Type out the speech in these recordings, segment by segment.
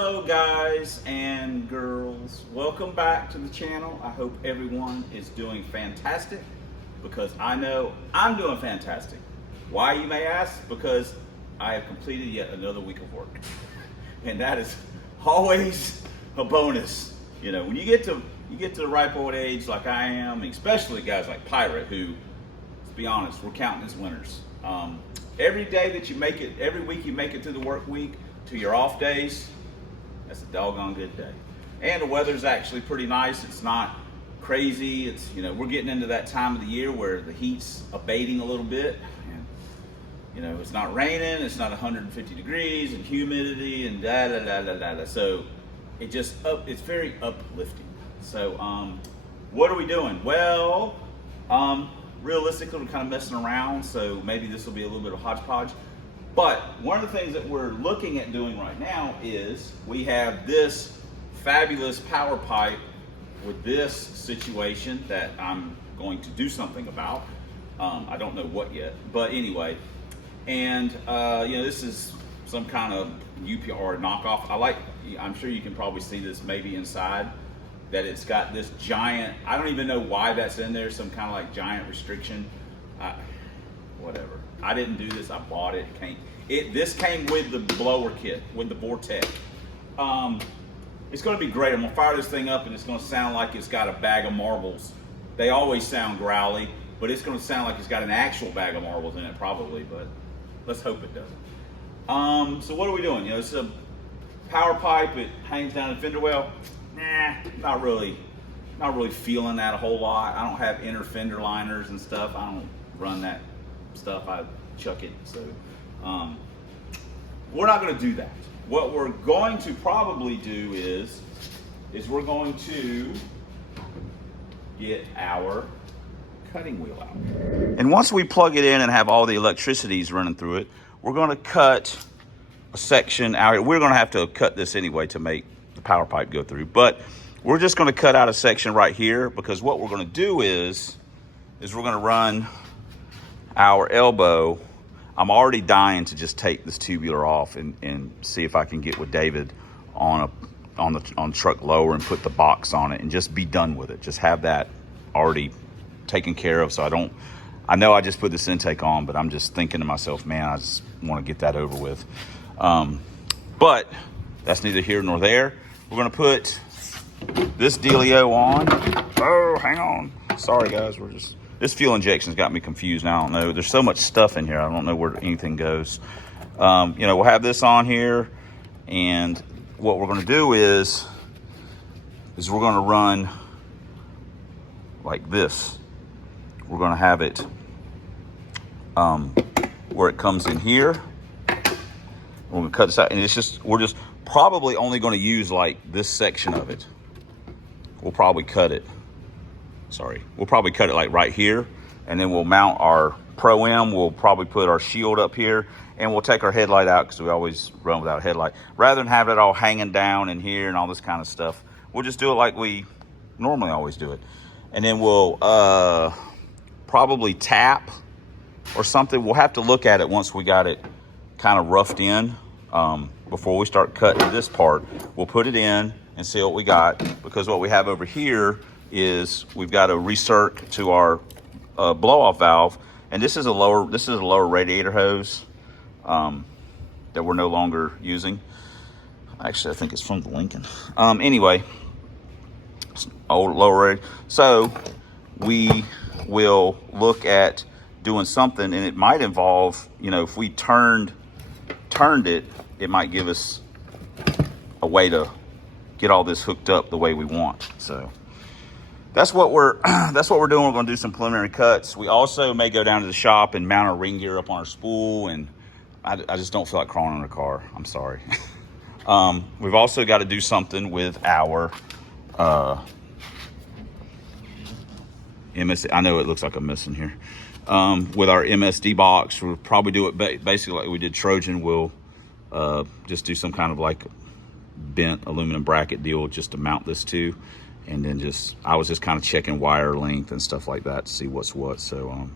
Hello guys and girls, welcome back to the channel. I hope everyone is doing fantastic, because I know I'm doing fantastic. Why, you may ask? Because I have completed yet another week of work, and that is always a bonus. You know, when you get to the ripe old age like I am, especially guys like Pirate, who, let's be honest, we're counting as winners. Every day that you make it, every week you make it through the work week to your off days, that's a doggone good day. And the weather's actually pretty nice. It's not crazy. It's, you know, we're getting into that time of the year where the heat's abating a little bit. And, you know, it's not raining, it's not 150 degrees and humidity and da. So it's very uplifting. So what are we doing? Well, realistically, we're kind of messing around, so maybe this will be a little bit of hodgepodge. But one of the things that we're looking at doing right now is we have this fabulous power pipe with this situation that I'm going to do something about. I don't know what yet, but anyway. And you know, this is some kind of UPR knockoff. I'm sure you can probably see this maybe inside, that it's got this giant, I don't even know why that's in there, some kind of like giant restriction. Whatever. I didn't do this, I bought it. This came with the blower kit, with the Vortech. It's gonna be great. I'm gonna fire this thing up and it's gonna sound like it's got a bag of marbles. They always sound growly, but it's gonna sound like it's got an actual bag of marbles in it probably, but let's hope it doesn't. So what are we doing? You know, it's a power pipe, it hangs down the fender well. Nah, not really feeling that a whole lot. I don't have inner fender liners and stuff. I don't run that stuff. I chuck it. So we're not going to do that. What we're going to probably do is we're going to get our cutting wheel out. And once we plug it in and have all the electricities running through it, we're going to cut a section out here. We're going to have to cut this anyway to make the power pipe go through, but we're just going to cut out a section right here, because what we're going to do is we're going to run our elbow. I'm already dying to just take this tubular off and see if I can get with David on the truck lower and put the box on it and just be done with it. Just have that already taken care of. So I know I just put this intake on, but I'm just thinking to myself, man, I just want to get that over with. But that's neither here nor there. We're gonna put this dealio on. Oh, hang on. Sorry guys, this fuel injection's got me confused now. I don't know. There's so much stuff in here. I don't know where anything goes. You know, we'll have this on here, and what we're gonna do is we're gonna run like this. We're gonna have it where it comes in here. We're gonna cut this out, and we're just probably only gonna use like this section of it. We'll probably cut it. We'll probably cut it like right here, and then we'll mount our Pro-M. We'll probably put our shield up here, and we'll take our headlight out, because we always run without a headlight. Rather than have it all hanging down in here and all this kind of stuff, we'll just do it like we normally always do it. And then we'll probably tap or something. We'll have to look at it once we got it kind of roughed in. Before we start cutting this part, we'll put it in and see what we got, because what we have over here is we've got a recirc to our blow-off valve, and this is a lower radiator hose that we're no longer using. Actually, I think it's from the Lincoln. Anyway, old lower radiator. So we will look at doing something, and it might involve, you know, if we turned it, it might give us a way to get all this hooked up the way we want. So that's what we're doing. We're going to do some preliminary cuts. We also may go down to the shop and mount our ring gear up on our spool, and I just don't feel like crawling on a car. I'm sorry. We've also got to do something with our MS. I know it looks like I'm missing here. With our MSD box, we'll probably do it basically like we did Trojan. We'll just do some kind of like bent aluminum bracket deal just to mount this to, and then I was just kind of checking wire length and stuff like that to see what's what. So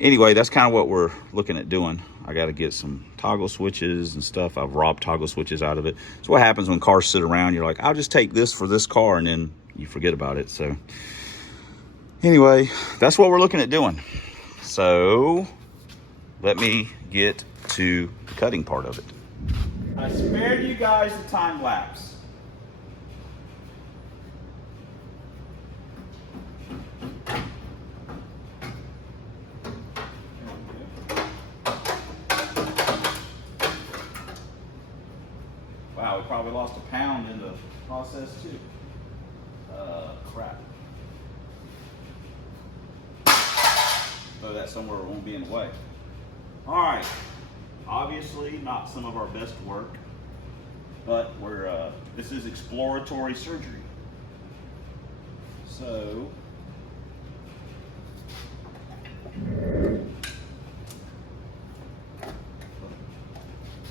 anyway, that's kind of what we're looking at doing. I got to get some toggle switches and stuff. I've robbed toggle switches out of it. So what happens when cars sit around, you're like, I'll just take this for this car, and then you forget about it. So anyway, that's what we're looking at doing. So let me get to the cutting part of it. I spared you guys the time lapse. Wow, we probably lost a pound in the process too. Crap. Throw that somewhere it won't be in the way. All right, obviously not some of our best work, but this is exploratory surgery. So,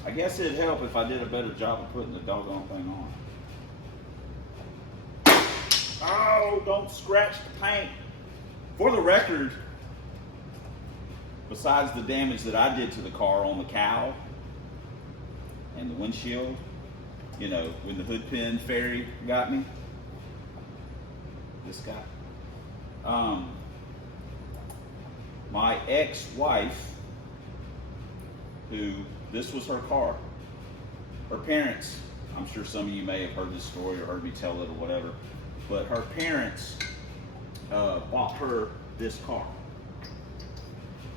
I guess it'd help if I did a better job of putting the doggone thing on. Oh, don't scratch the paint. For the record, besides the damage that I did to the car on the cowl and the windshield, you know, when the hood pin fairy got me, this guy, my ex-wife, who, this was her car, her parents, I'm sure some of you may have heard this story or heard me tell it or whatever, but her parents bought her this car.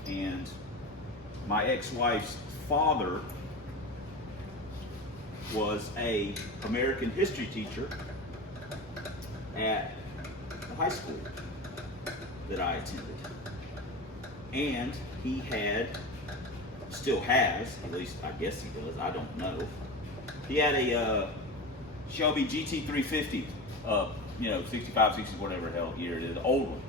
And my ex-wife's father was an American history teacher at the high school that I attended. And he had, still has, at least I guess he does, I don't know. He had a Shelby GT350, you know, 65, 60, whatever the hell year it is, the old one.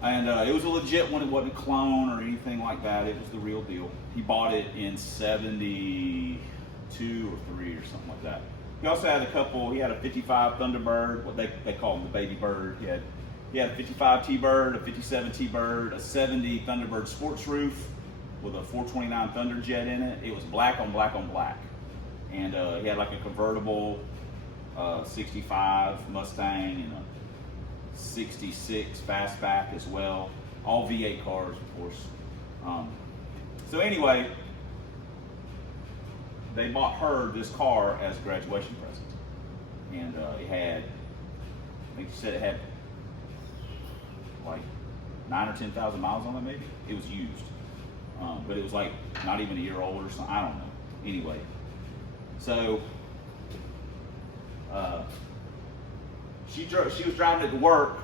And it was a legit one. It wasn't a clone or anything like that. It was the real deal. He bought it in 72 or 3 or something like that. He also had a couple, he had a 55 Thunderbird, what they call him, the baby bird. He had a 55 T-Bird, a 57 T-Bird, a 70 Thunderbird sports roof with a 429 Thunderjet in it. It was black on black on black. And he had like a convertible 65 Mustang and a 66 fastback as well. All V8 cars, of course. So anyway, they bought her this car as a graduation present. And it had, I think she said it had like 9 or 10,000 miles on it maybe. It was used. But it was like not even a year old or something, I don't know. Anyway, so she was driving it to work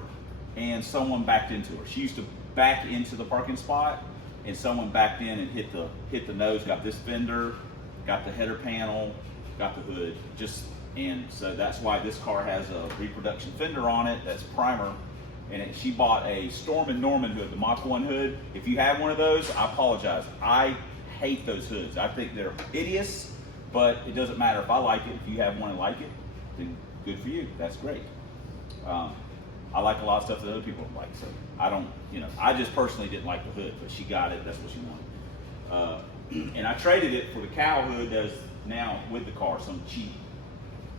and someone backed into her. She used to back into the parking spot and someone backed in and hit the nose, got this fender, got the header panel, got the hood, and so that's why this car has a reproduction fender on it, that's primer. And she bought a Storm & Norman hood, the Mach 1 hood. If you have one of those, I apologize. I hate those hoods. I think they're hideous, but it doesn't matter if I like it. If you have one and like it, then good for you. That's great. I like a lot of stuff that other people don't like, so I don't, you know, I just personally didn't like the hood, but she got it. That's what she wanted. And I traded it for the cow hood that's now with the car, some cheap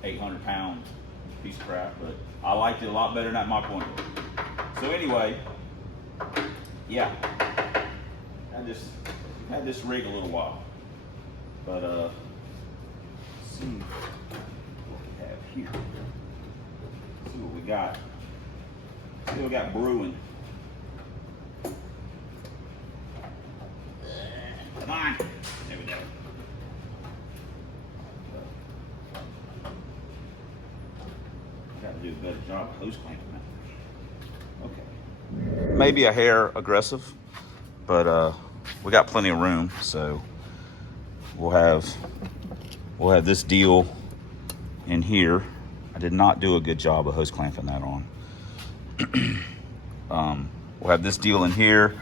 800-pound piece of crap, but I liked it a lot better than that Mach 1 hood. So anyway, yeah, had this rig a little while, but let's see what we have here. Let's see what we got. Still got brewing. Come on, there we go. Got to do a better job of hose clanking that. Okay. Maybe a hair aggressive, but we got plenty of room, so we'll have this deal in here. I did not do a good job of hose clamping that on. We'll have this deal in here,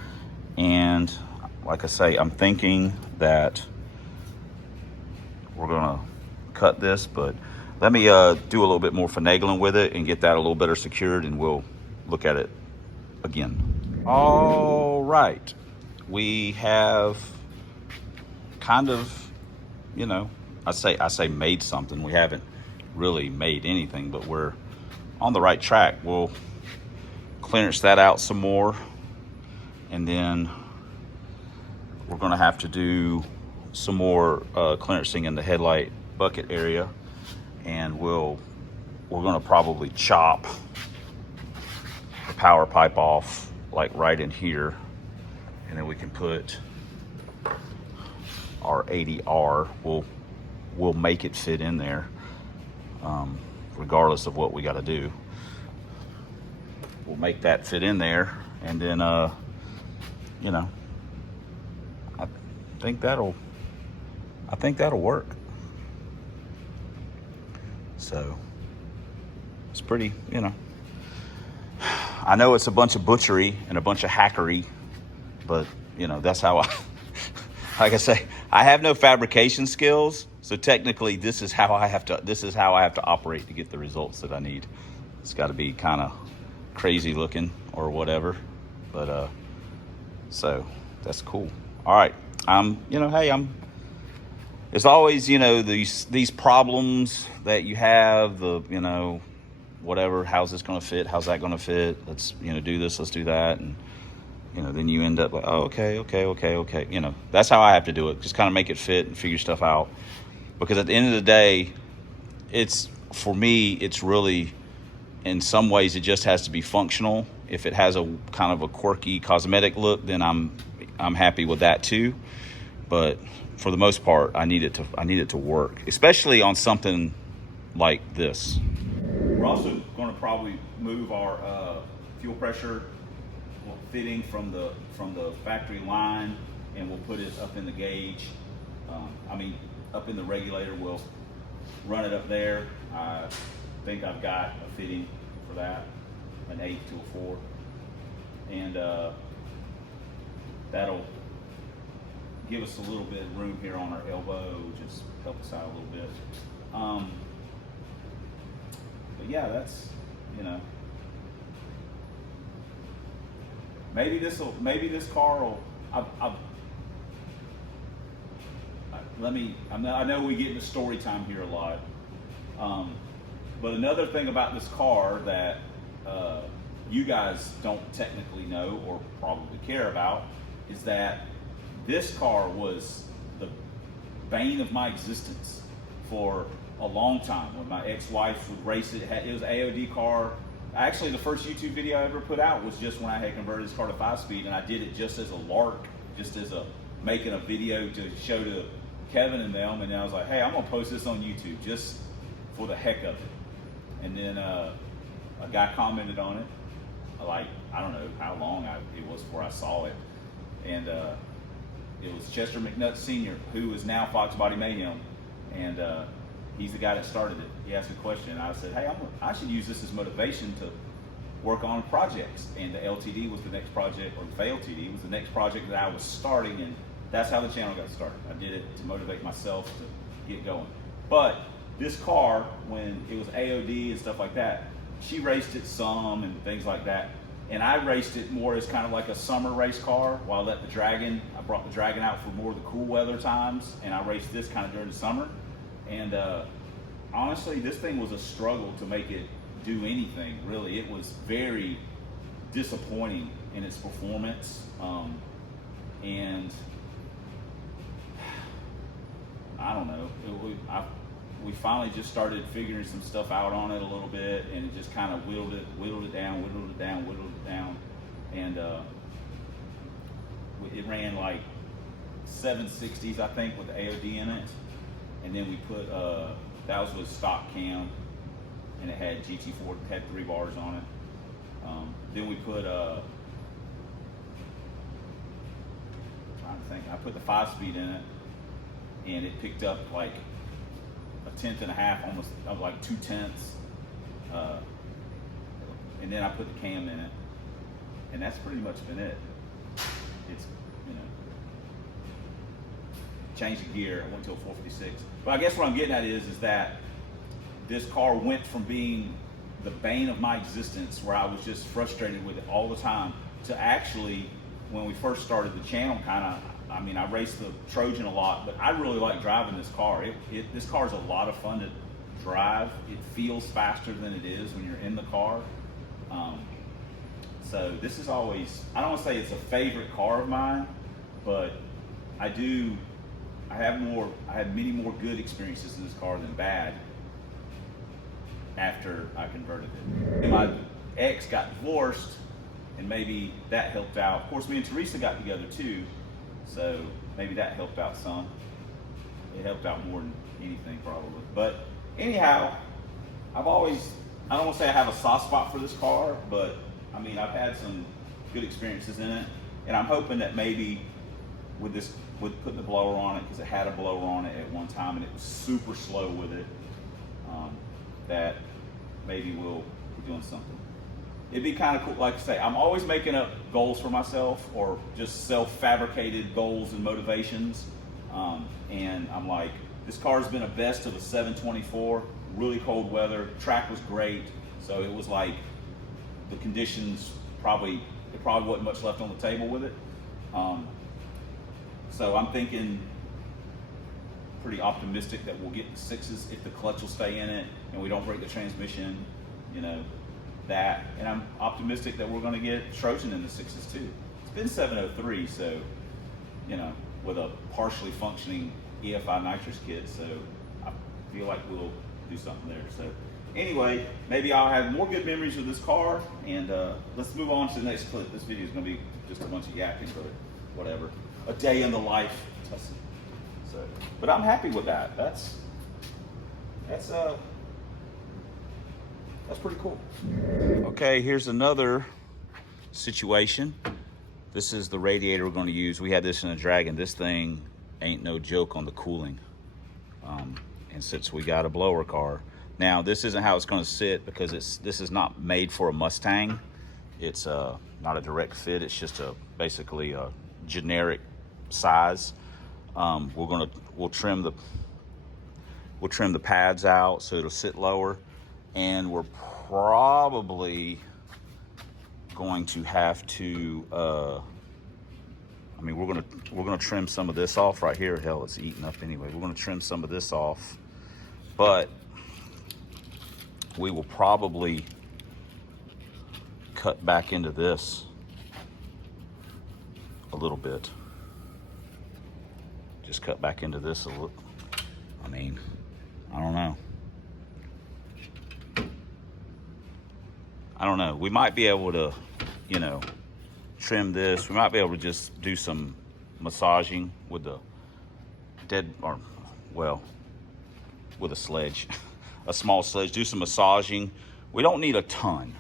and like I say, I'm thinking that we're gonna cut this, but let me do a little bit more finagling with it and get that a little better secured, and we'll look at it again. All right, we have kind of, you know, I say made something. We haven't really made anything, but we're on the right track. We'll clearance that out some more, and then we're going to have to do some more clearancing in the headlight bucket area, and we're going to probably chop the power pipe off like right in here, and then we can put our 80R. We'll make it fit in there, regardless of what we got to do. We'll make that fit in there, and then you know, I think that'll work. So it's pretty, you know, I know it's a bunch of butchery and a bunch of hackery, but you know, that's how like I say, I have no fabrication skills, so technically this is how I have to operate to get the results that I need. It's got to be kind of crazy looking or whatever, but so that's cool. All right, you know, hey, it's always, you know, these problems that you have, you know, whatever, how's this going to fit? How's that going to fit? Let's, you know, do this, let's do that. And, you know, then you end up like, oh, okay. You know, that's how I have to do it. Just kind of make it fit and figure stuff out. Because at the end of the day, for me, it's really, in some ways, it just has to be functional. If it has a kind of a quirky cosmetic look, then I'm happy with that too. But for the most part, I need it to work, especially on something like this. We're also going to probably move our fuel pressure fitting from the factory line, and we'll put it up in the gauge. Up in the regulator. We'll run it up there. I think I've got a fitting for that, an 8 to a 4, and that'll give us a little bit of room here on our elbow, just help us out a little bit. But yeah, that's, you know, maybe this car will. I know we get into story time here a lot, but another thing about this car that you guys don't technically know or probably care about is that this car was the bane of my existence for a long time. When my ex-wife would race it, it was an AOD car. Actually, the first YouTube video I ever put out was just when I had converted this car to 5-speed, and I did it just as a lark, just as making a video to show to Kevin and them, and then I was like, hey, I'm gonna post this on YouTube just for the heck of it. And then a guy commented on it, like, I don't know how long it was before I saw it, and it was Chester McNutt Sr., who is now Fox Body Mayhem, and he's the guy that started it. He asked a question, and I said, hey, I should use this as motivation to work on projects, and the LTD was the next project, or the LTD was the next project that I was starting, and that's how the channel got started. I did it to motivate myself to get going. But this car, when it was AOD and stuff like that, she raced it some and things like that. And I raced it more as kind of like a summer race car, while I brought the Dragon out for more of the cool weather times, and I raced this kind of during the summer. And honestly, this thing was a struggle to make it do anything, really. It was very disappointing in its performance. And I don't know, we finally just started figuring some stuff out on it a little bit, and it just kind of whittled it down, and it ran like 760s, I think, with the AOD in it, and then we put that was with stock cam, and it had GT4, had 3 bars on it. Then we put trying to think, I put the 5-speed in it, and it picked up like a 1/10.5, almost like 2/10. And then I put the cam in it, and that's pretty much been it. It's, you know, changed the gear, I went to a 456. But I guess what I'm getting at is that this car went from being the bane of my existence, where I was just frustrated with it all the time, to actually when we first started the channel, I mean, I raced the Trojan a lot, but I really like driving this car. This car is a lot of fun to drive. It feels faster than it is when you're in the car. So this is always, I don't want to say it's a favorite car of mine, but I had many more good experiences in this car than bad after I converted it. And my ex got divorced, and maybe that helped out. Of course, me and Teresa got together too, so maybe that helped out some. It helped out more than anything probably. But anyhow, I don't want to say I have a soft spot for this car, but I mean, I've had some good experiences in it, and I'm hoping that maybe with putting the blower on it, because it had a blower on it at one time and it was super slow with it, that maybe we'll be doing something. It'd be kind of cool. Like I say, I'm always making up goals for myself, or just self-fabricated goals and motivations. And I'm like, this car's been a best of a 724, really cold weather, track was great, so it was like the conditions there probably wasn't much left on the table with it. So I'm thinking pretty optimistic that we'll get the 6s if the clutch will stay in it and we don't break the transmission, you know, that. And I'm optimistic that we're going to get Trojan in the 6s too. It's been 703, so, you know, with a partially functioning EFI nitrous kit, so I feel like we'll do something there. So anyway, maybe I'll have more good memories with this car, and let's move on to the next clip. This video is going to be just a bunch of yakking, but whatever. A day in the life. So, but I'm happy with that. That's pretty cool. Okay, here's another situation. This is the radiator we're going to use. We had this in a Dragon. This thing ain't no joke on the cooling. And since we got a blower car, now this isn't how it's going to sit, because this is not made for a Mustang. It's not a direct fit. It's just basically a generic size. We'll trim the pads out so it'll sit lower, and we're probably going to have to I mean, we're gonna trim some of this off right here. Hell, it's eating up anyway. We're gonna trim some of this off, but we will probably cut back into this a little bit. Just cut back into this a little. I mean, I don't know. We might be able to, you know, trim this. We might be able to just do some massaging with the with a sledge, a small sledge. Do some massaging. We don't need a ton,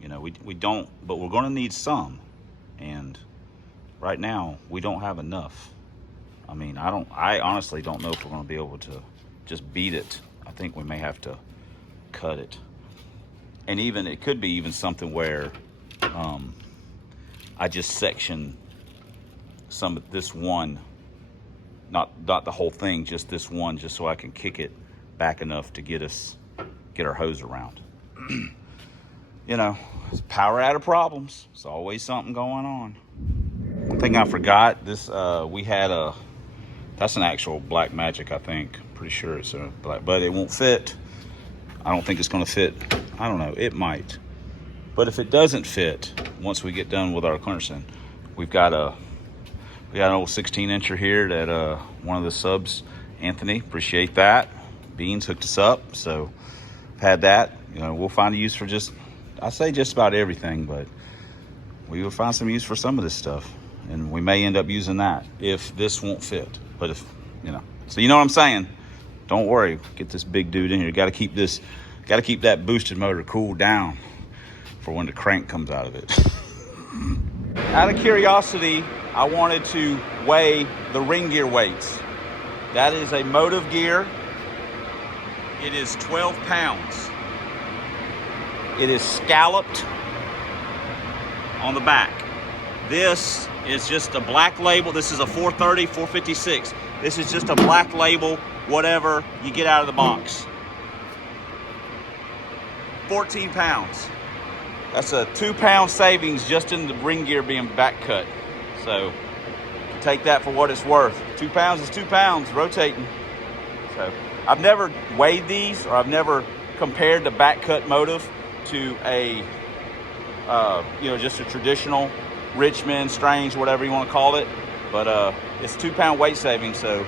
you know. We don't, but we're going to need some. And right now we don't have enough. I mean, I honestly don't know if we're going to be able to just beat it. I think we may have to cut it. And even, it could be even something where I just section some of this one, not the whole thing, just this one, just so I can kick it back enough to get our hose around. You know, power out of problems. There's always something going on. One thing I forgot, this we had that's an actual Black Magic, I think. Pretty sure it's a black, but it won't fit. I don't think it's going to fit. I don't know, it might. But if it doesn't fit, once we get done with our clearancing, we got an old 16-incher here that one of the subs, Anthony, appreciate that. Beans hooked us up, so I've had that. You know, we'll find a use for I say just about everything, but we will find some use for some of this stuff, and we may end up using that if this won't fit. But if, you know, so you know what I'm saying. Don't worry, get this big dude in here. Got to keep that boosted motor cooled down for when the crank comes out of it. Out of curiosity, I wanted to weigh the ring gear weights. That is a motive gear. It is 12 pounds. It is scalloped on the back. This is just a black label. This is a 430, 456. This is just a black label, whatever you get out of the box. 14 pounds. That's a 2 pound savings just in the ring gear being back cut. So take that for what it's worth. 2 pounds is 2 pounds rotating. So I've never weighed these, or I've never compared the back cut motive to a, just a traditional Richmond, Strange, whatever you want to call it. But it's 2 pound weight savings. So,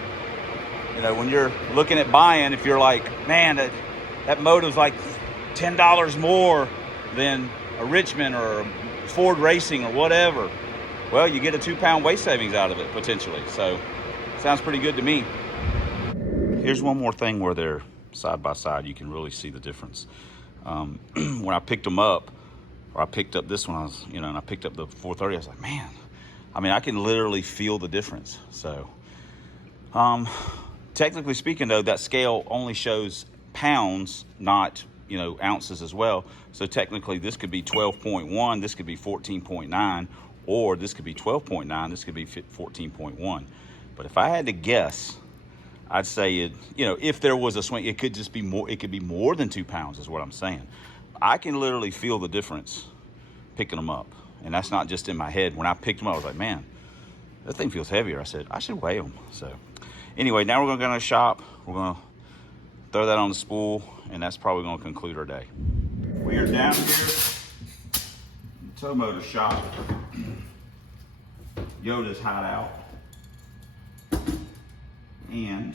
when you're looking at buying, if you're like, man, that motive's like $10 more than a Richmond or a Ford Racing or whatever, well, you get a 2 pound weight savings out of it potentially. So sounds pretty good to me. Here's one more thing where they're side by side, you can really see the difference. When I picked them up, or I picked up this one, and I picked up the 430, I was like, man, I can literally feel the difference. So, technically speaking though, that scale only shows pounds, not, ounces as well. So technically this could be 12.1, this could be 14.9, or this could be 12.9, this could be 14.1. But if I had to guess, I'd say if there was a swing, it could just be more, it could be more than 2 pounds is what I'm saying. I can literally feel the difference picking them up. And that's not just in my head. When I picked them up, I was like, man, that thing feels heavier. I said, I should weigh them. So anyway, now we're gonna go to the shop. We're gonna throw that on the spool, and that's probably gonna conclude our day. We are down here in the tow motor shop. Yoda's hideout. And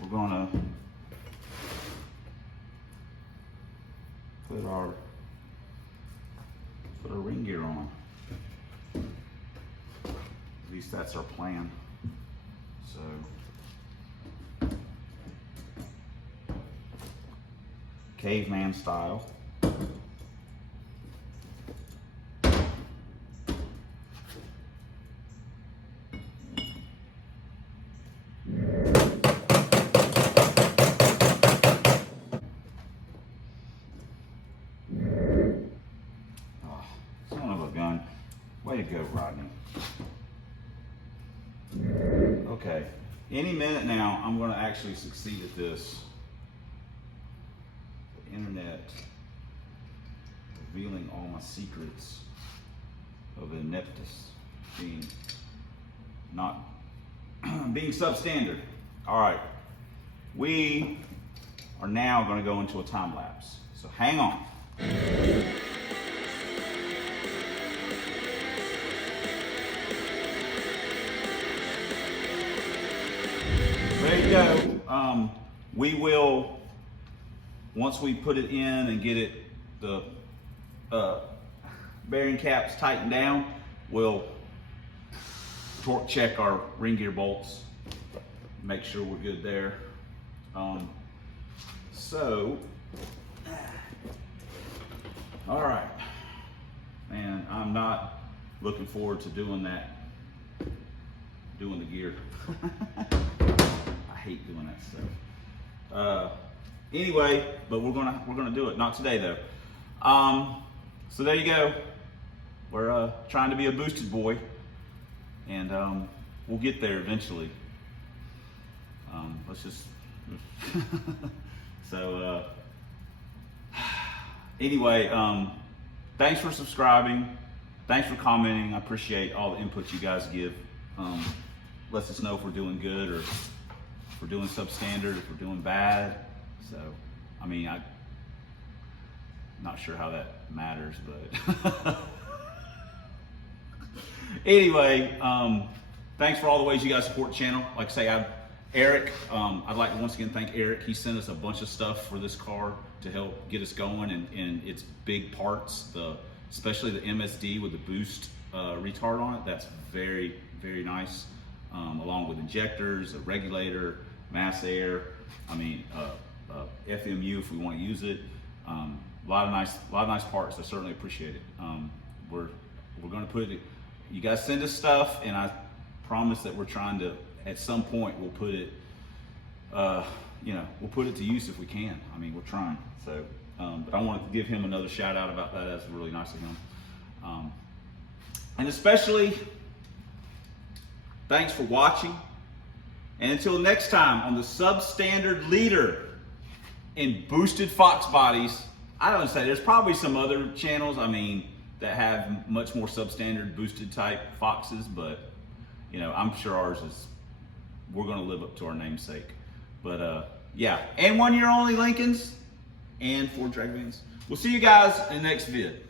we're gonna put our ring gear on. At least that's our plan. So, caveman style. Son of a gun. Way to go, Rodney. Okay, any minute now, I'm going to actually succeed at this. The internet revealing all my secrets of ineptness, being substandard. All right, we are now going to go into a time lapse. So hang on. There you go. We will, once we put it in and get it, the bearing caps tightened down, we'll torque check our ring gear bolts, make sure we're good there. All right. Man, I'm not looking forward to doing the gear. I hate doing that stuff. Anyway, but we're gonna do it. Not today though. So there you go. We're trying to be a boosted boy, and we'll get there eventually. Let's just. So anyway, thanks for subscribing. Thanks for commenting. I appreciate all the input you guys give. Lets us know if we're doing good or if we're doing substandard, if we're doing bad. So, I mean, I'm not sure how that matters, but anyway, thanks for all the ways you guys support the channel. Like I say, Eric, I'd like to once again thank Eric. He sent us a bunch of stuff for this car to help get us going, and its big parts, especially the MSD with the boost retard on it. That's very, very nice. Along with injectors, a regulator, mass air. I mean, FMU if we want to use it. A lot of nice parts. I certainly appreciate it. We're going to put it. You guys send us stuff, and I promise that we're trying to. At some point, we'll put it. We'll put it to use if we can. I mean, we're trying. So, but I wanted to give him another shout out about that. That's really nice of him. And especially, thanks for watching. And until next time on the substandard leader in boosted Fox bodies, I don't say there's probably some other channels, I mean, that have much more substandard boosted type foxes, but you know, I'm sure ours is, we're gonna live up to our namesake. But yeah, and 1 year only Lincolns and 4 drag vans. We'll see you guys in the next vid.